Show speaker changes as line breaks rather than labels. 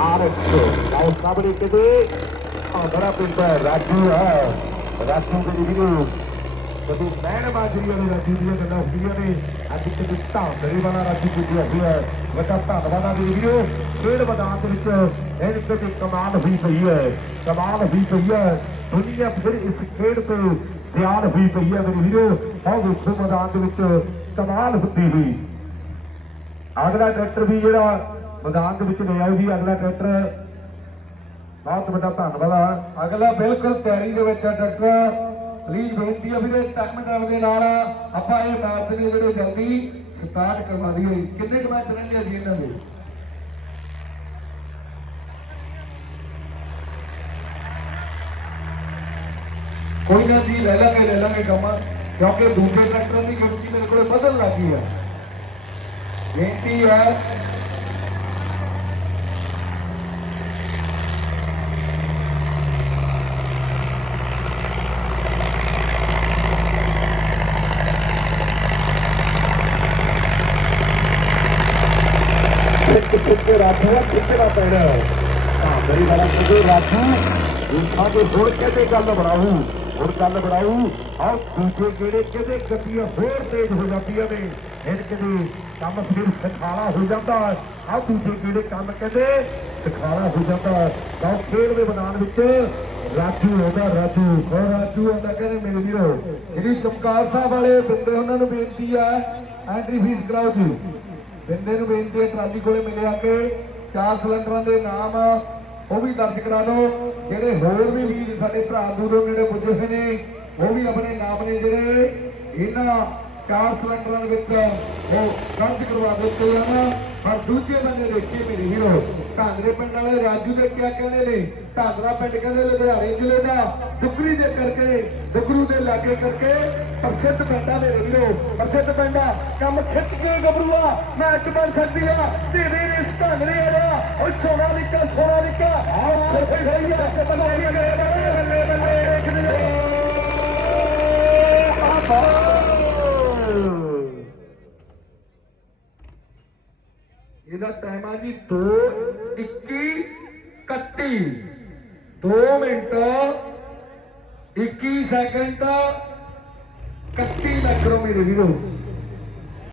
RX ਲਾਓ ਸਾਹਮਣੇ ਕਿਤੇ ਆ ਬੜਾ ਪਿੰਡ ਹੈ ਰਾਜੂ ਹੈ ਰਾਜੂ ਦੇ ਵੀਰੋ, ਕਦੀ ਮੈਨ ਰਾਜੂ ਦੀਆਂ ਗੱਲਾਂ ਹੁੰਦੀਆਂ ਨੇ। ਅੱਜ ਕਿਤੇ ਧਾਂਦਰੇ ਵਾਲਾ ਰਾਜੂ ਪੁੱਜਿਆ ਹੋਇਆ ਹੈ ਵੱਡਾ ਧੰਨਵਾਦ ਆ ਮੇਰੇ ਖੇਡ ਮੈਦਾਨ ਦੇ ਵਿੱਚ ਇਹ ਕਿਤੇ ਕਮਾਲ ਹੋਈ ਪਈ ਹੈ। ਕਮਾਲ ਹੋਈ ਪਈ ਹੈ। ਦੁਨੀਆ ਫਿਰ ਇਸ ਖੇਡ ਤੇ ਧਿਆਨ ਹੋਈ ਪਈ ਹੈ ਮੇਰੇ ਵੀਰੋ। ਆਹ ਵੇਖੋ ਮੈਦਾਨ ਦੇ ਵਿੱਚ ਕਮਾਲ ਹੁੰਦੀ ਹੋਈ। ਅਗਲਾ ਟਰੈਕਟਰ ਵੀ ਜਿਹੜਾ ਮੈਦਾਨ ਦੇ ਵਿੱਚ ਲੈ ਆਓ ਜੀ ਅਗਲਾ ਟਰੈਕਟਰ। ਬਹੁਤ ਵੱਡਾ ਧੰਨਵਾਦ ਆ।
ਅਗਲਾ ਬਿਲਕੁਲ ਤਿਆਰੀ ਦੇ ਵਿੱਚ ਆ ਡਾਕਟਰ ਪਲੀਜ਼ ਬੇਨਤੀ ਆ ਵੀਰੇ ਟਾਈਮ ਟਾਈਮ ਦੇ ਨਾਲ ਆਪਾਂ ਇਹ ਮੈਚ ਨੇ ਜਿਹੜੇ ਜਲਦੀ ਸਟਾਰਟ ਕਰਵਾ ਦਈਏ। ਕਿੰਨੇ ਕੁ ਮੈਚ ਰਹਿੰਦੇ ਜੀ ਇਹਨਾਂ ਦੇ? ਕੋਈ ਨਾ ਜੀ, ਲੈ ਲਾਂਗੇ ਲੈ ਲਾਂਗੇ ਕੰਮ। ਕਿਉਂਕਿ ਦੂਜੇ ਟਰੈਕਟਰਾਂ ਦੀ ਗਿਣਤੀ ਮੇਰੇ ਕੋਲੇ ਬਦਲ ਲੱਗੀ ਆ। ਬੇਨਤੀ ਹੈ
ਕਿੱਥੇ ਰਾਜੂ ਕਿੱਥੇ ਪੈਣਾ ਹਾਂ। ਮੇਰੀ ਵਾਲਾ ਕਿਤੇ ਰਾਜੂ ਰੂਪਾਂ ਦੇ ਹੋਰ ਕਹਿੰਦੇ ਗੱਲ ਬਣਾਉ ਹੋਰ ਗੱਲ ਬਣਾਉ ਆਹ ਦੂਜੇ ਕਿਹੜੇ ਕਿਹਦੇ ਗੱਡੀਆਂ ਹੋਰ ਤੇਜ਼ ਹੋ ਜਾਂਦੀਆਂ ਨੇ? ਫਿਰ ਕਿਤੇ ਕੰਮ ਫਿਰ ਸਿਖਾਲਾ ਹੋ ਜਾਂਦਾ? ਆਹ ਦੂਜੇ ਕਿਹੜੇ ਕੰਮ ਕਹਿੰਦੇ? ਸਿਖਾਲਾ ਹੋ ਜਾਂਦਾ। ਤਾਂ ਖੇਡ ਦੇ ਮੈਦਾਨ ਵਿੱਚ ਰਾਜੂ ਆਉਂਦਾ, ਰਾਜੂ।
ਹੋਰ ਰਾਜੂ ਆਉਂਦਾ ਕਹਿੰਦੇ, ਮੇਰੇ ਵੀਰੋ, ਸ੍ਰੀ ਚਮਕਾਰ ਸਾਹਿਬ ਵਾਲੇ ਬਿੰਦੇ, ਉਹਨਾਂ ਨੂੰ ਬੇਨਤੀ ਆ, ਐਂਟਰੀ ਫੀਸ ਕਰਾਓ ਜੀ। ਬਿੰਦੇ ਨੂੰ ਬੇਨਤੀ ਹੈ, ਟਰਾਲੀ ਕੋਲੇ ਮਿਲਿਆ ਕੇ ਚਾਰ ਸਿਲੰਡਰਾਂ ਦੇ ਨਾਮ ਉਹ ਵੀ ਦਰਜ ਕਰਾ ਲਓ ਜਿਹੜੇ ਹੋਰ ਵੀ ਵੀਰ ਸਾਡੇ ਭਰਾ ਦੂਰੋਂ ਨੇੜੇ ਪੁੱਜੇ ਹੋਏ ਨੇ, ਉਹ ਵੀ ਆਪਣੇ ਨਾਮ ਨੇ ਜਿਹੜੇ ਇਹਨਾਂ ਚਾਰ ਸਿਲੰਡਰਾਂ ਦੇ ਵਿੱਚ ਉਹ ਦਰਜ ਕਰਵਾ ਦਿੱਤੇ ਹਨ ਪਰ ਦੂਜੇ ਬੰਦੇ ਦੇਖੀਏ ਮੇਰੇ ਵੀਰੋ ਢਾਂਗਰੇ ਪਿੰਡ ਵਾਲੇ ਰਾਜੂ ਦੇ ਕਿਆ ਕਹਿੰਦੇ ਨੇ? ਢਾਂਗਰਾ ਪਿੰਡ ਕਹਿੰਦੇ ਲੁਧਿਆਣੇ ਜ਼ਿਲ੍ਹੇ ਦਾ। ਡੁਗਰੀ ਦੇ ਕਰਕੇ ਡੁਗਰੂ ਦੇ ਲਾਗੇ ਕਰਕੇ ਪ੍ਰਸਿੱਧ ਪਿੰਡਾਂ ਦੇ ਵੀਰੋ ਪ੍ਰਸਿੱਧ ਪਿੰਡਾਂ ਕੰਮ ਖਿੱਚ ਕੇ ਗੱਭਰੂਆ ਮੈਂ ਇੱਕ ਬਣ ਸਕਦੀ ਆ। ਧੀਰੇ ਨੇ ਢਾਂਗਰੇ ਆ ਓ ਸੋਨਾ ਲਿਕਾ ਸੋਨਾ ਲਿਕਾ ਆਹ ਹੋਈ ਹੋਈ ਆ ਕਿ ਬੱਲੇ ਬੱਲੇ ਇਹਦਾ ਟਾਈਮ ਆ ਜੀ 2 21 31 2 ਮਿੰਟ 21 ਸੈਕਿੰਡ 31 ਲੱਖ ਰੋ ਮੇਰੇ ਵੀਰੋ।